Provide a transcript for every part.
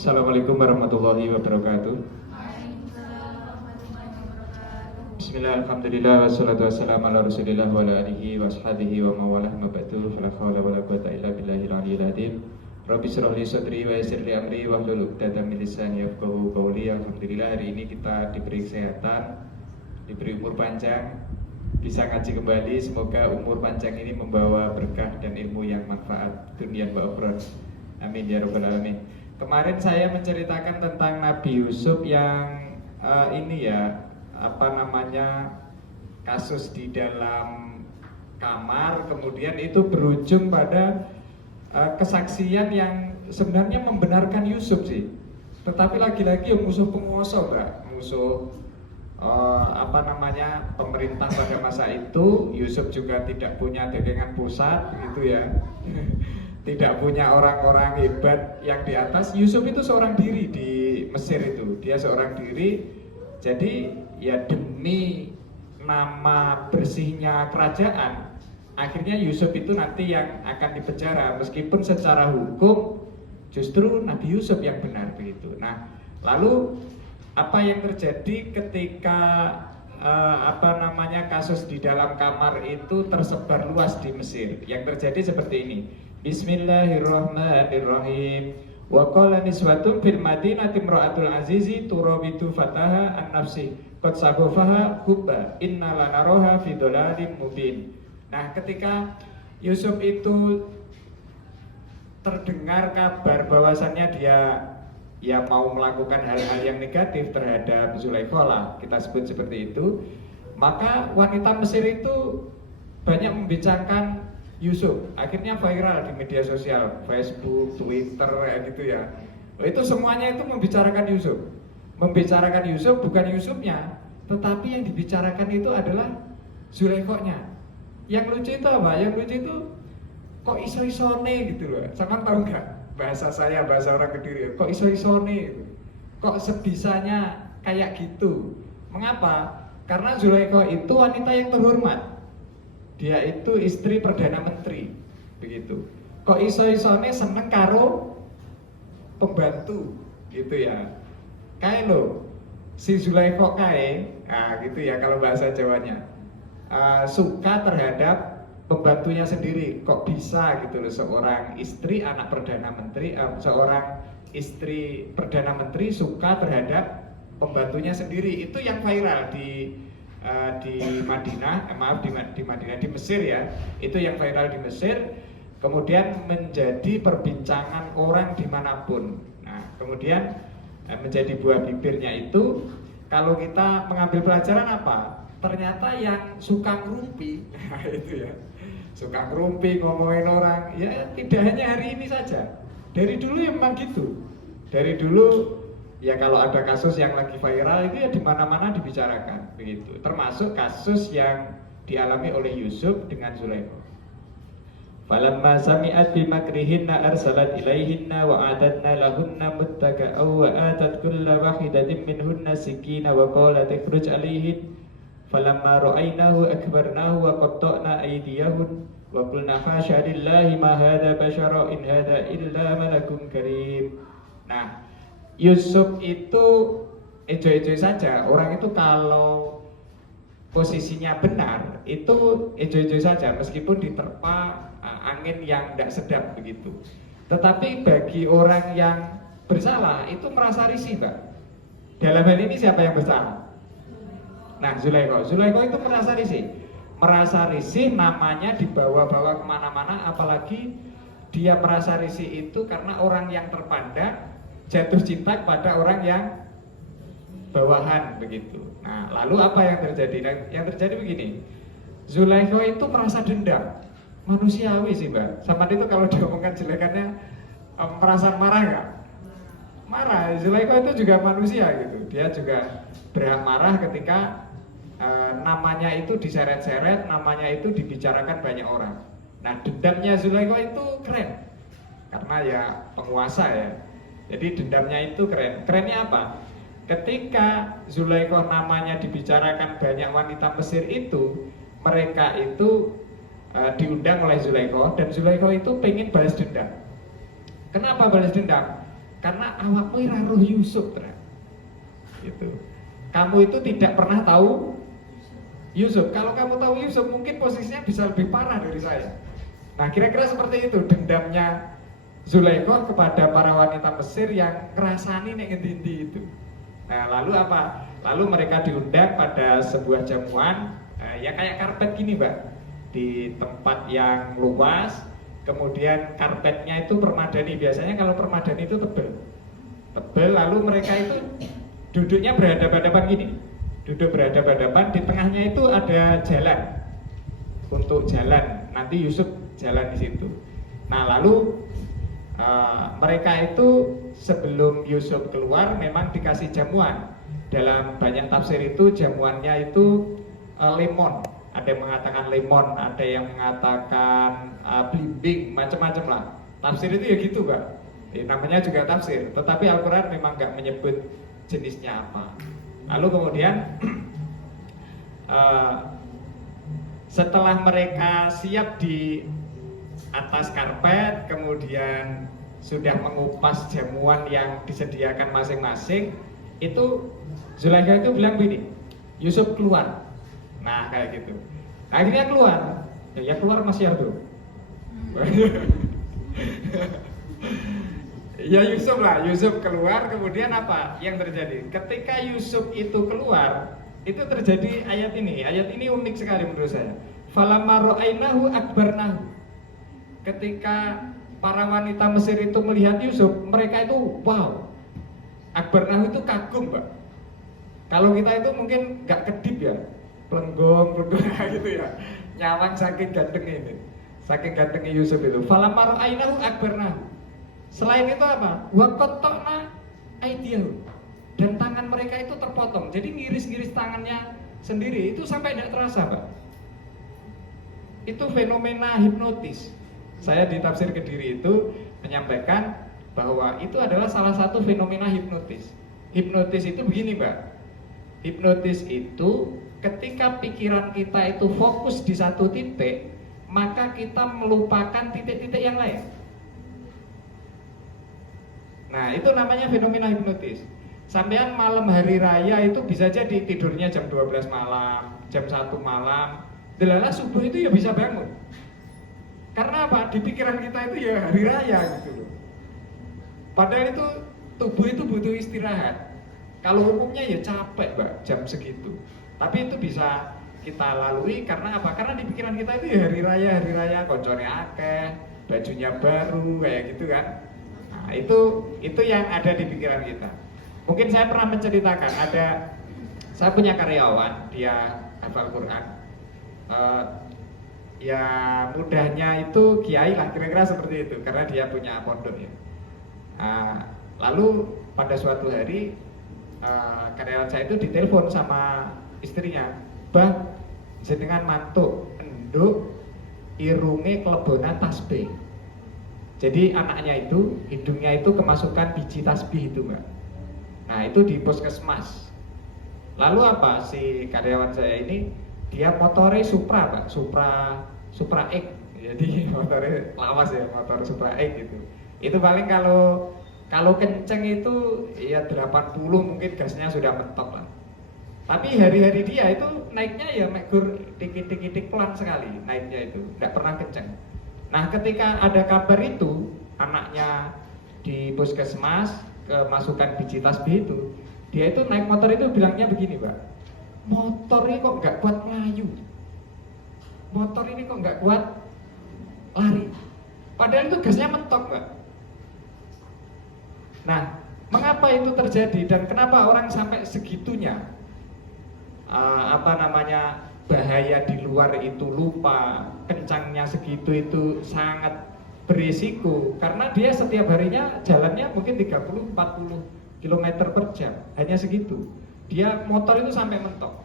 Assalamualaikum warahmatullahi wabarakatuh. Bismillah, alhamdulillah, wassalatu wassalamu ala rasulillah wa ala alihi wa ashabihi wa mawalah mabadu fala khawla wa la quwata illa billahil aliyyil azim. Rabbi shrah li sadri wa yassir li amri wahlul 'uqdatam min lisani yafqahu qawli. Alhamdulillah hari ini kita diberi kesehatan, diberi umur panjang, bisa ngaji kembali. Semoga umur panjang ini membawa berkah dan ilmu yang manfaat dunia wa akhirat. Amin ya rabbal alamin. Kemarin saya menceritakan tentang Nabi Yusuf yang kasus di dalam kamar, kemudian itu berujung pada kesaksian yang sebenarnya membenarkan Yusuf sih. Tetapi lagi-lagi musuh penguasa, musuh pemerintah pada masa itu. Yusuf juga tidak punya dagangan pusat gitu ya. Tidak punya orang-orang hebat yang di atas. Yusuf itu seorang diri di Mesir itu. Dia seorang diri. Jadi ya demi nama bersihnya kerajaan, akhirnya Yusuf itu nanti yang akan dipenjara. Meskipun secara hukum justru Nabi Yusuf yang benar begitu. Nah, lalu apa yang terjadi ketika kasus di dalam kamar itu tersebar luas di Mesir? Yang terjadi seperti ini. Bismillahirrahmanirrahim. Wa qala niswatun fil madinati imra'atul azizi turawidu fataha an nafsi qad sagofaha hubba inna lanaroha fi dhalalin mubin. Nah, ketika Yusuf itu terdengar kabar bahwasannya dia mau melakukan hal-hal yang negatif terhadap Zulaikha lah, kita sebut seperti itu, maka wanita Mesir itu banyak membicarakan Yusuf. Akhirnya viral di media sosial, Facebook, Twitter, gitu ya. Itu semuanya itu membicarakan Yusuf. Membicarakan Yusuf, bukan Yusufnya, tetapi yang dibicarakan itu adalah Zulaikha-nya. Yang lucu itu apa? Yang lucu itu kok iso-isone gitu loh. Sama tahu nggak? Bahasa saya, bahasa orang Kediri. Kok iso-isone gitu. Kok sebisanya kayak gitu. Mengapa? Karena Zulaikha itu wanita yang terhormat. Dia itu istri Perdana Menteri, begitu. Kok iso-isone seneng karo pembantu, gitu ya. Kae lo, si Zulaikha kae, gitu ya kalau bahasa Jawanya. Suka terhadap pembantunya sendiri. Kok bisa gitu loh, seorang istri anak Perdana Menteri, seorang istri Perdana Menteri suka terhadap pembantunya sendiri. Itu yang viral di Mesir ya. Itu yang viral di Mesir, kemudian menjadi perbincangan orang dimanapun. Nah, kemudian menjadi buah bibirnya itu, kalau kita mengambil pelajaran apa? Ternyata yang suka ngerumpi, itu ya, suka ngerumpi, ngomongin orang, ya tidak hanya hari ini saja. Dari dulu ya memang gitu. Dari dulu ya kalau ada kasus yang lagi viral itu ya di mana-mana dibicarakan begitu. Termasuk kasus yang dialami oleh Yusuf dengan Zulaikha. Falamma sami'at bi makrihinna arsalat ilaihinna wa a'tadna lahunna muttaqa'aw wa atat kulla wahidatin minhunna sikina wa qalat ikhruj alaihin. Falamma ra'aynahu akbarnahu wa qatta'na aydiyahun wa qulna hasya lillahi ma hadza basyara in hadza illa malakun karim. Nah, Yusuf itu ejo-ejo saja. Orang itu kalau posisinya benar itu ejo-ejo saja, meskipun diterpa angin yang tidak sedap begitu. Tetapi bagi orang yang bersalah itu merasa risih, Pak. Dalam hal ini siapa yang bersalah? Nah, Zulaikha itu merasa risih, namanya dibawa-bawa kemana-mana. Apalagi dia merasa risih itu karena orang yang terpandang jatuh cinta pada orang yang bawahan begitu. Nah, lalu apa yang terjadi? Yang terjadi begini, Zulaikha itu merasa dendam. Manusiawi sih, Mbak. Sama itu kalau diomongkan jelekannya, merasa marah nggak? Marah. Zulaikha itu juga manusia gitu. Dia juga berhak marah ketika namanya itu diseret-seret, namanya itu dibicarakan banyak orang. Nah, dendamnya Zulaikha itu keren, karena ya penguasa ya. Jadi dendamnya itu keren. Kerennya apa? Ketika Zulaikha namanya dibicarakan banyak wanita Mesir itu, mereka itu diundang oleh Zulaikha, dan Zulaikha itu pengen balas dendam. Kenapa balas dendam? karena awakmu ora roh Yusuf terang. Gitu. Kamu itu tidak pernah tahu Yusuf. Kalau kamu tahu Yusuf mungkin posisinya bisa lebih parah dari saya. Nah kira-kira seperti itu dendamnya Zulaikha kepada para wanita Mesir yang ngerasani nek ngendi-endi itu. Nah lalu apa? Lalu mereka diundang pada sebuah jamuan, ya kayak karpet gini Mbak, di tempat yang luas. Kemudian karpetnya itu permadani. Biasanya kalau permadani itu tebel, lalu mereka itu duduknya berhadapan-hadapan gini. Duduk berhadapan-hadapan, di tengahnya itu ada jalan untuk jalan. Nanti Yusuf jalan di situ. Nah lalu mereka itu sebelum Yusuf keluar memang dikasih jamuan. Dalam banyak tafsir itu jamuannya itu lemon. Ada yang mengatakan lemon, ada yang mengatakan blimbing, macam-macam lah. Tafsir itu ya gitu Mbak. Namanya juga tafsir. Tetapi Al-Quran memang nggak menyebut jenisnya apa. Lalu kemudian setelah mereka siap di atas karpet, kemudian sudah mengupas jamuan yang disediakan masing-masing, itu Zulaikha itu bilang begini, Yusuf keluar. Nah kayak gitu. Akhirnya keluar, ya keluar Mas Yardo. Ya Yusuf lah, Yusuf keluar, kemudian apa yang terjadi? Ketika Yusuf itu keluar, itu terjadi ayat ini. Ayat ini unik sekali menurut saya. Falamma ra'ainahu akbarnahu. Ketika para wanita Mesir itu melihat Yusuf, mereka itu wow. Akbarnahu itu kagum, Mbak. Kalau kita itu mungkin nggak kedip ya, pelenggong gitu ya, nyawang saking gantengnya ini, saking gantengnya Yusuf itu. Falamma ra'ainahu akbarnahu. Selain itu apa? Wa qatta'na aydiyahum. Dan tangan mereka itu terpotong. Jadi ngiris-ngiris tangannya sendiri itu sampai tidak terasa, Pak. Itu fenomena hipnotis. Saya di tafsir Kediri itu menyampaikan bahwa itu adalah salah satu fenomena hipnotis. Hipnotis itu begini, Mbak. Hipnotis itu ketika pikiran kita itu fokus di satu titik, maka kita melupakan titik-titik yang lain. Nah itu namanya fenomena hipnotis. Sampean malam hari raya itu bisa jadi tidurnya jam 12 malam, jam 1 malam, delala subuh itu ya bisa bangun. Karena apa? Di pikiran kita itu ya hari raya gitu loh. Padahal itu tubuh itu butuh istirahat. Kalau umumnya ya capek Mbak, jam segitu. Tapi itu bisa kita lalui karena apa? Karena di pikiran kita itu ya hari raya, koncone akeh, bajunya baru kayak gitu kan. Nah, itu yang ada di pikiran kita. Mungkin saya pernah menceritakan saya punya karyawan, dia hafal Quran. Ya mudahnya itu kiai lah, kira-kira seperti itu karena dia punya pondok ya. Lalu pada suatu hari karyawan saya itu ditelepon sama istrinya, "Bang, jenengan mantuk enduk irunge klebona tasbih." Jadi anaknya itu, hidungnya itu kemasukan biji tasbih itu Mbak. Nah itu di puskesmas. Lalu apa, si karyawan saya ini, dia motornya Supra Pak, Supra X. Jadi motornya lawas ya, motor Supra X gitu. Itu paling kalau kenceng itu ya 80 mungkin gasnya sudah mentok lah. Tapi hari-hari dia itu naiknya ya megur dikit-dikit pelan sekali naiknya itu, tidak pernah kenceng. Nah ketika ada kabar itu anaknya di puskesmas kemasukan biji tasbih itu, dia itu naik motor itu bilangnya begini Mbak, motor ini kok nggak kuat melayu, motor ini kok nggak kuat lari, padahal itu gasnya mentok Mbak. Nah mengapa itu terjadi dan kenapa orang sampai segitunya bahaya di luar itu lupa, kencangnya segitu itu sangat berisiko karena dia setiap harinya jalannya mungkin 30-40 km per jam, hanya segitu. Dia motor itu sampai mentok.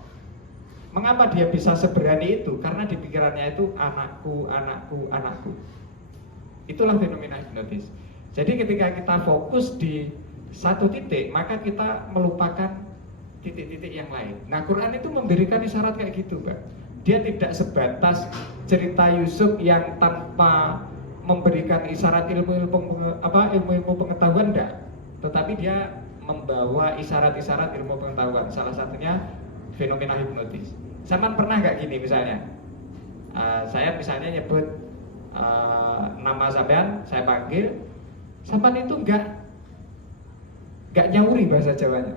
Mengapa dia bisa seberani itu? Karena di pikirannya itu anakku. Itulah fenomena hipnotis. Jadi ketika kita fokus di satu titik, maka kita melupakan titik-titik yang lain. Nah, Quran itu memberikan isyarat kayak gitu, Mbak. Dia tidak sebatas cerita Yusuf yang tanpa memberikan isyarat ilmu-ilmu pengetahuan, enggak. tapi dia membawa isyarat-isyarat ilmu pengetahuan. Salah satunya fenomena hipnotis. Sampean pernah nggak gini misalnya? Saya misalnya nyebut nama sampean, saya panggil, sampean itu nggak nyauri bahasa Jawanya,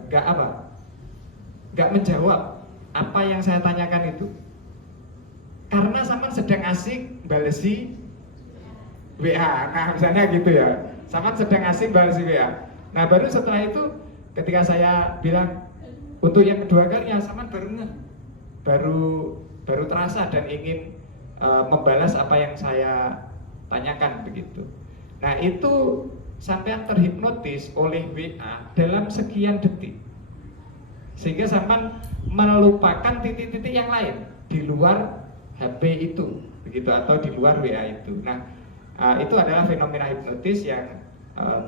nggak menjawab apa yang saya tanyakan itu, karena sampean sedang asik balesi WA. Nah misalnya gitu ya, sampean sedang asik balesi WA. Nah baru setelah itu, ketika saya bilang untuk yang kedua kalinya, sampean baru terasa dan ingin membalas apa yang saya tanyakan begitu. Nah itu sampean terhipnotis oleh WA dalam sekian detik, sehingga sampean melupakan titik-titik yang lain di luar HP itu begitu, atau di luar WA itu. Nah itu adalah fenomena hipnotis yang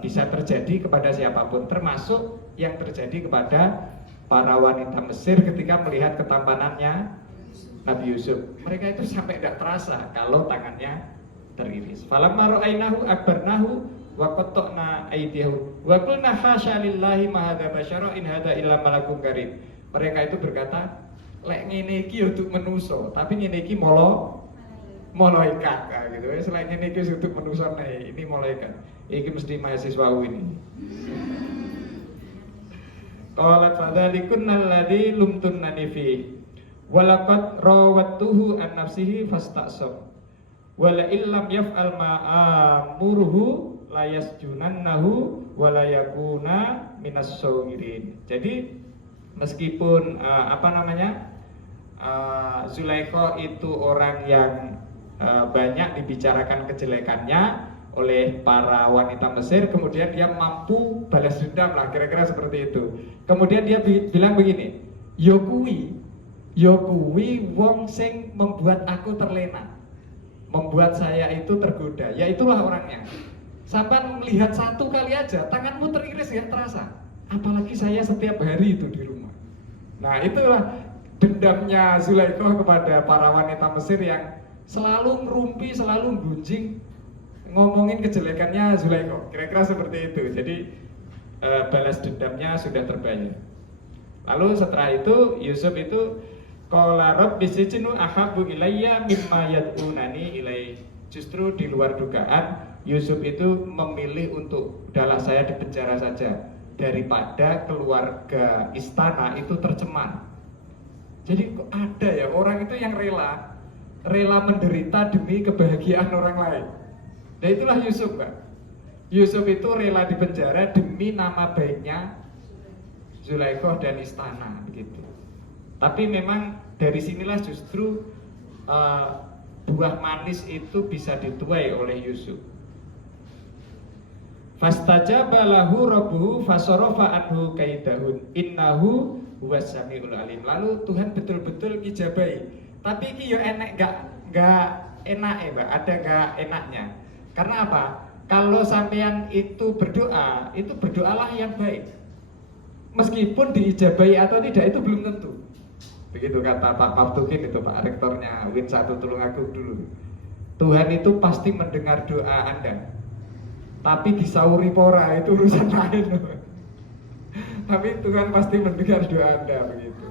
bisa terjadi kepada siapapun, termasuk yang terjadi kepada para wanita Mesir ketika melihat ketampanannya Nabi Yusuf. Mereka itu sampai tidak terasa kalau tangannya teriris. Falamma ra'ainahu akbarnahu wa qatta'na aydiyahu wa qulna hasya lillahi ma hadza basyara in hadza illa malakun karim. Mereka itu berkata, lek ngene iki untuk manusa, tapi ngene iki malaikat gitu. Selain ngene iki untuk manusa, ini malaikat. Iki mesti mahasiswa ini. Qalat fadzalikunna alladzi lumtunnani fi walaqad rawattuhu an nafsihi fasta'sam wala illam yaf'al ma amuruhu la yasjunannahu wala yakuna minas sawirin. Jadi meskipun Zulaikha itu orang yang banyak dibicarakan kejelekannya oleh para wanita Mesir, kemudian dia mampu balas dendam lah, kira-kira seperti itu. Kemudian dia bilang begini, Yokuwi wong sing membuat aku terlena, membuat saya itu tergoda, ya itulah orangnya. Sampai melihat satu kali aja tanganmu teriris gak terasa, apalagi saya setiap hari itu di rumah. Nah itulah dendamnya Zulaikha kepada para wanita Mesir yang selalu ngerumpi, selalu gunjing, ngomongin kejelekannya Zulaikha, kira-kira seperti itu. Jadi balas dendamnya sudah terbayar. Lalu setelah itu Yusuf itu qala rabbi sijnu ahabbu ilayya mimma yad'unani ilai. Justru di luar dugaan Yusuf itu memilih untuk udahlah saya di penjara saja daripada keluarga istana itu tercemar. Jadi kok ada ya orang itu yang rela menderita demi kebahagiaan orang lain. Dan itulah Yusuf, Pak. Yusuf itu rela di penjara demi nama baiknya Zulaikha dan istana begitu. Tapi memang dari sinilah justru buah manis itu bisa dituai oleh Yusuf. Fastajaba lahu rabbuhu fasarafa anhu kaidahun innahu huwas samiul alim. Lalu Tuhan betul-betul ngijabahi. Tapi iki yo enek enggak enak ya, Mbak. Ada enggak enaknya. Karena apa? Kalau sampean itu berdoa, itu berdoalah yang baik. Meskipun diijabahi atau tidak itu belum tentu. Begitu kata Pak Maftukin itu, Pak Rektornya Win 1 Tulungagung dulu. Tuhan itu pasti mendengar doa Anda. Tapi disauri pora itu urusan lain. Tapi Tuhan pasti mendengar doa Anda begitu.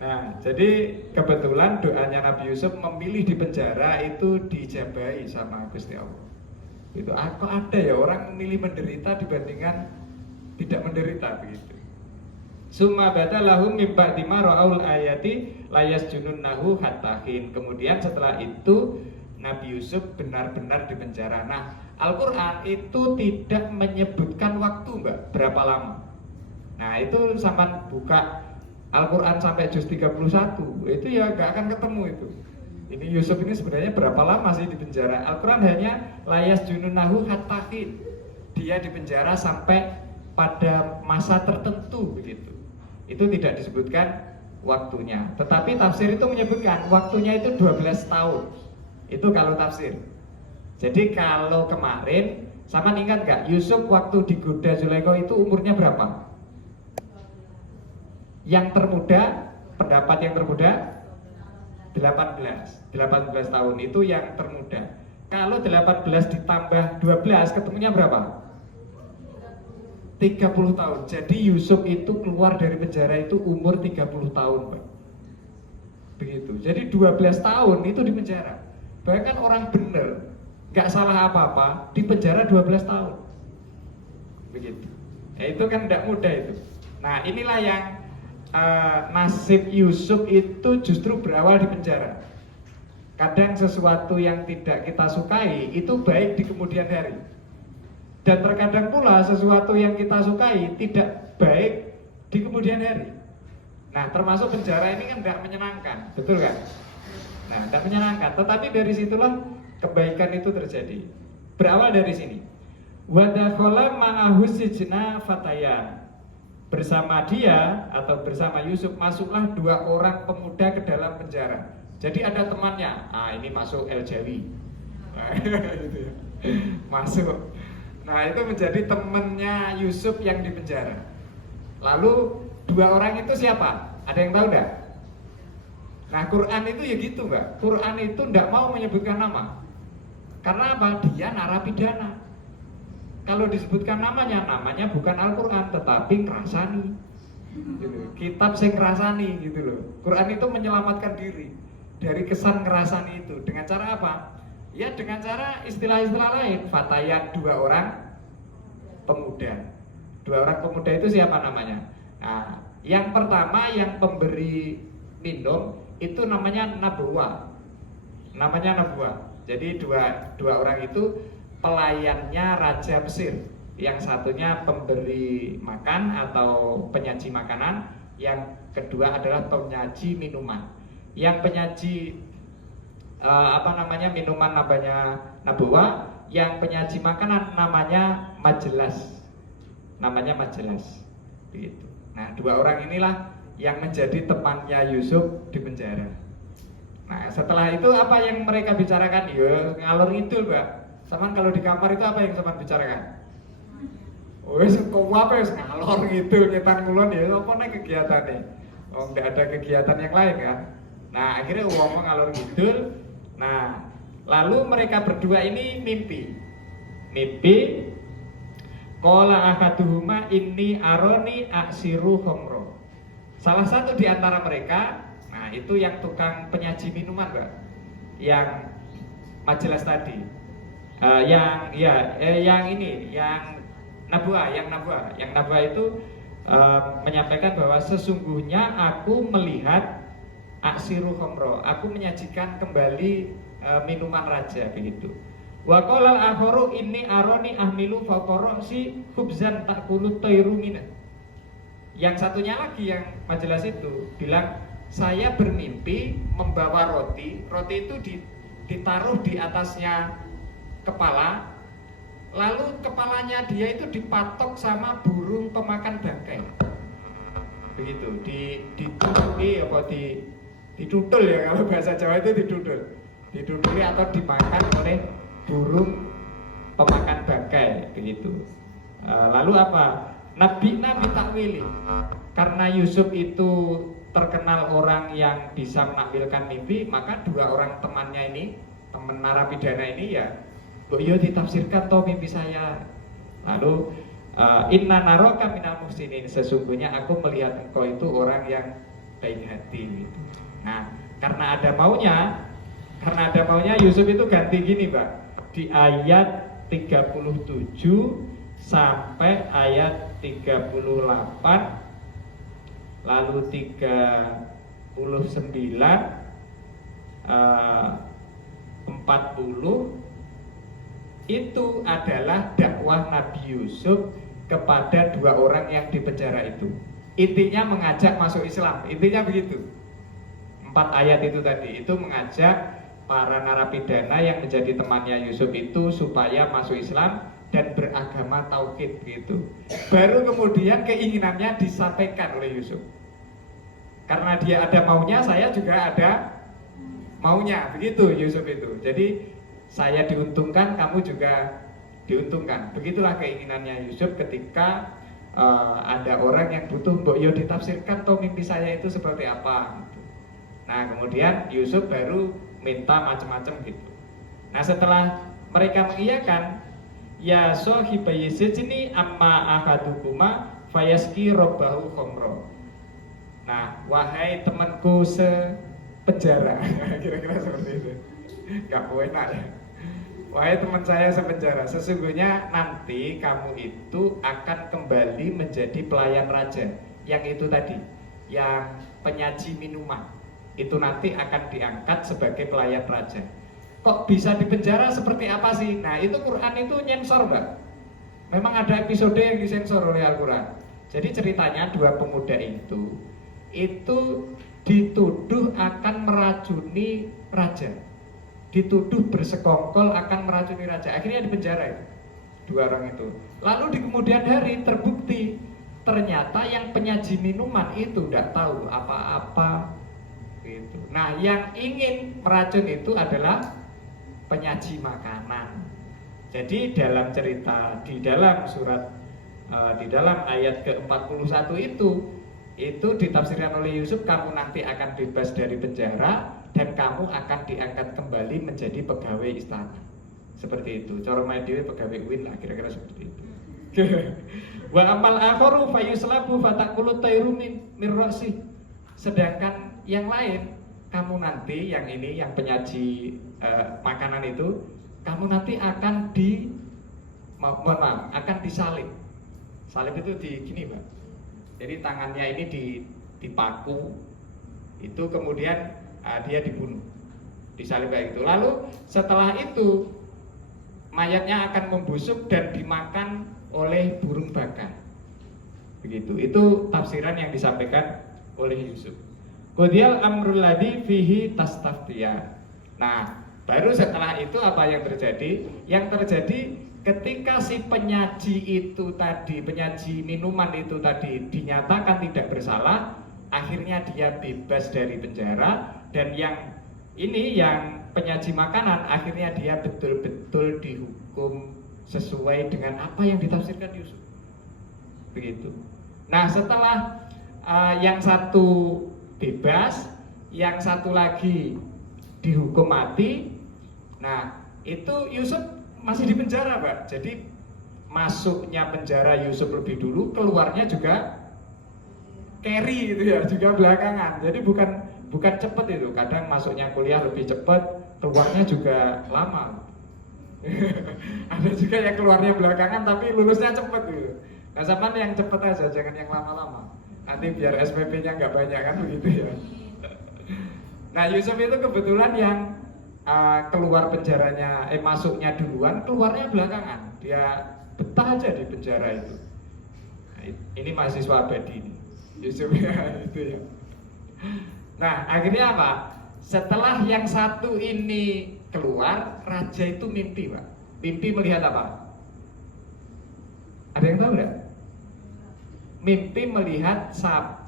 Nah, jadi kebetulan doanya Nabi Yusuf memilih di penjara itu diijabahi sama Gusti Allah. Itu kok ada ya orang memilih menderita dibandingkan tidak menderita begitu. Summa badalahum min ba'di ma ra'aul ayati layasjununnahu hatta hin. Kemudian setelah itu Nabi Yusuf benar-benar di penjara. Nah, Al-Qur'an itu tidak menyebutkan waktu, Mbak, berapa lama. Nah, itu sampai buka Al-Qur'an sampai juz 31, itu ya gak akan ketemu itu. Ini Yusuf ini sebenarnya berapa lama sih di penjara? Al-Qur'an hanya layasjununnahu hatta hin. Dia di penjara sampai pada masa tertentu begitu. Itu tidak disebutkan waktunya. Tetapi tafsir itu menyebutkan waktunya itu 12 tahun. Itu kalau tafsir. Jadi kalau kemarin, sama ingat gak Yusuf waktu digoda Zulaikha itu umurnya berapa? Yang termuda, pendapat yang termuda 18 tahun itu yang termuda. Kalau 18 ditambah 12 ketemunya berapa? 30 tahun. Jadi Yusuf itu keluar dari penjara itu umur 30 tahun, Pak. Begitu. Jadi 12 tahun itu di penjara. Bahkan orang bener, gak salah apa-apa, di penjara 12 tahun. Begitu. Ya itu kan tidak mudah itu. Nah inilah yang nasib Yusuf itu justru berawal di penjara. Kadang sesuatu yang tidak kita sukai itu baik di kemudian hari. Dan terkadang pula sesuatu yang kita sukai tidak baik di kemudian hari. Nah termasuk penjara ini kan tidak menyenangkan, betul kan? Nah tidak menyenangkan, tetapi dari situlah kebaikan itu terjadi. Berawal dari sini. Wadakhola ma'ahu sijna fatayan. Bersama dia atau bersama Yusuf masuklah 2 orang pemuda ke dalam penjara. Jadi ada temannya. Ini masuk El-Jawi. Nah, gitu ya. Masuk. Nah itu menjadi temannya Yusuf yang di penjara. Lalu 2 orang itu siapa? Ada yang tahu enggak? Nah Quran itu ya gitu Mbak. Quran itu enggak mau menyebutkan nama. Karena apa? Dia narapidana. Kalau disebutkan namanya bukan Al-Quran tetapi ngerasani gitu. Kitab sing ngerasani gitu loh. Quran itu menyelamatkan diri dari kesan ngerasani itu. Dengan cara apa? Ya dengan cara istilah-istilah lain. Fatayan 2 orang pemuda. 2 orang pemuda itu siapa namanya? Nah, yang pertama yang pemberi minum itu namanya Nabwa. Namanya Nabwa. Jadi dua orang itu pelayannya Raja Mesir. Yang satunya pemberi makan atau penyaji makanan, yang kedua adalah penyaji minuman. Yang penyaji minuman namanya Nabwa, yang penyaji makanan namanya Majelas. Namanya Majelas. Begitu. Nah, 2 orang inilah yang menjadi temannya Yusuf di penjara. Nah, setelah itu apa yang mereka bicarakan? Ya, ngalor ngidul, Mbak. Saman kalau di kamar itu apa yang saman bicarakan? Wes kok apa wis ngalor ngidul nyetan kulon ya apa nek kegiatane? Oh, enggak ada kegiatan yang lain kan? Nah, akhirnya wong ngalor ngidul. Nah, lalu mereka berdua ini mimpi. Qala akaduhuma inni aroni aksiru khamro. Salah satu di antara mereka, nah itu yang tukang penyaji minuman, Mbak. Yang Majelas tadi. Yang Nabwa itu menyampaikan bahwa sesungguhnya aku melihat aksiru khamro. Aku menyajikan kembali minuman raja begitu. Wa qala al-akharu inni aroni ahmilu faqara si khubzan ta'kulu tayru minah. Yang satunya lagi yang Majelas itu bilang, saya bermimpi membawa roti. Roti itu ditaruh di atasnya kepala, lalu kepalanya dia itu dipatok sama burung pemakan bangkai. Begitu, didudul ya, kalau bahasa Jawa itu diduduli atau dimakan oleh burung pemakan bangkai begitu. Lalu apa? Nabi takwili. Karena Yusuf itu terkenal orang yang bisa menampilkan mimpi, maka 2 orang temannya ini, teman narapidana ini ya, yo ditafsirkan toh mimpi saya. Lalu inna naroka minal muhsinin, sesungguhnya aku melihat engkau itu orang yang baik hati gitu. Nah, karena ada maunya Yusuf itu ganti gini, Mbak. Di ayat 37 sampai ayat 38, lalu 39, 40 itu adalah dakwah Nabi Yusuf kepada 2 orang yang di penjara itu. Intinya mengajak masuk Islam, intinya begitu. 4 ayat itu tadi, itu mengajak para narapidana yang menjadi temannya Yusuf itu supaya masuk Islam dan beragama tauhid gitu. Baru kemudian keinginannya disampaikan oleh Yusuf. Karena dia ada maunya, saya juga ada maunya, begitu Yusuf itu. Jadi saya diuntungkan, kamu juga diuntungkan. Begitulah keinginannya Yusuf ketika ada orang yang butuh mbok yo ditafsirkan toh mimpi saya itu seperti apa gitu. Nah, kemudian Yusuf baru minta macam-macam gitu. Nah, setelah mereka mengiyakan, ya sahibai sijni amma ahadukuma fayaski rabbahu khamra. Nah, wahai temanku sepenjara, kira-kira seperti itu. Gak enak ya. Wahai teman saya sepenjara, sesungguhnya nanti kamu itu akan kembali menjadi pelayan raja. Yang itu tadi, yang penyaji minuman, itu nanti akan diangkat sebagai pelayan raja. Kok bisa dipenjara seperti apa sih? Nah, itu Quran itu nyensor, Mbak. Memang ada episode yang disensor oleh Al-Quran. Jadi ceritanya dua pemuda itu dituduh akan meracuni raja, dituduh bersekongkol akan meracuni raja. Akhirnya dipenjara itu dua orang itu. Lalu di kemudian hari terbukti ternyata yang penyaji minuman itu tidak tahu apa-apa gitu. Nah, yang ingin meracun itu adalah penyaji makanan. Jadi dalam cerita di dalam surat di dalam ayat ke-41 itu ditafsirkan oleh Yusuf, kamu nanti akan bebas dari penjara dan kamu akan diangkat kembali menjadi pegawai istana. Seperti itu. Cara main dewe pegawai UIN lah, kira-kira seperti itu. Wa amal akharu fayuslabu fatakulu tayru min ra'si. Sedangkan yang lain, kamu nanti yang ini yang penyaji makanan itu, kamu nanti akan akan disalib. Salib itu di gini, Pak. Jadi tangannya ini dipaku, itu kemudian dia dibunuh, disalib kayak gitu. Lalu setelah itu mayatnya akan membusuk dan dimakan oleh burung baka. Begitu. Itu tafsiran yang disampaikan oleh Yusuf. Qudiyal amrul ladzi fihi tastaftiya. Nah, baru setelah itu apa yang terjadi? Yang terjadi ketika si penyaji itu tadi, penyaji minuman itu tadi dinyatakan tidak bersalah, akhirnya dia bebas dari penjara, dan yang ini yang penyaji makanan akhirnya dia betul-betul dihukum sesuai dengan apa yang ditafsirkan Yusuf. Begitu. Nah, setelah yang satu bebas, yang satu lagi dihukum mati. Nah, itu Yusuf masih di penjara, Pak. Jadi masuknya penjara Yusuf lebih dulu, keluarnya juga carry gitu ya, juga belakangan. Jadi bukan cepet itu. Kadang masuknya kuliah lebih cepet, keluarnya juga lama. Ada juga yang keluarnya belakangan tapi lulusnya cepet gitu. Nah, sama yang cepet aja, jangan yang lama-lama. Nanti biar SPP-nya nggak banyak kan begitu ya. Nah, Yusuf itu kebetulan yang keluar penjaranya, masuknya duluan, keluarnya belakangan. Dia betah aja di penjara itu. Nah, ini mahasiswa abadi ini, Yusuf ya, itu ya. Nah, akhirnya apa? Setelah yang satu ini keluar, raja itu mimpi, Pak. Mimpi melihat apa? Ada yang tahu nggak? Mimpi melihat 7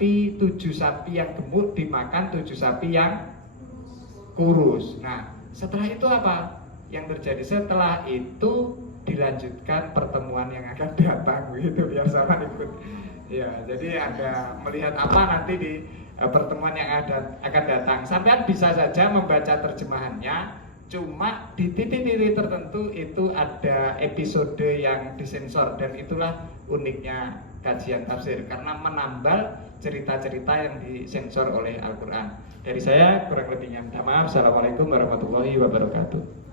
sapi yang gemuk dimakan 7 sapi yang kurus. Nah, setelah itu apa yang terjadi? Setelah itu dilanjutkan pertemuan yang akan datang, gitu, biar sama ikut. Ya, jadi ada melihat apa nanti di pertemuan yang akan datang. Sampean bisa saja membaca terjemahannya, cuma di titik-titik tertentu itu ada episode yang disensor, dan itulah uniknya kajian tafsir, karena menambal cerita-cerita yang disensor oleh Al-Quran. Dari saya kurang lebihnya minta maaf. Assalamualaikum warahmatullahi wabarakatuh.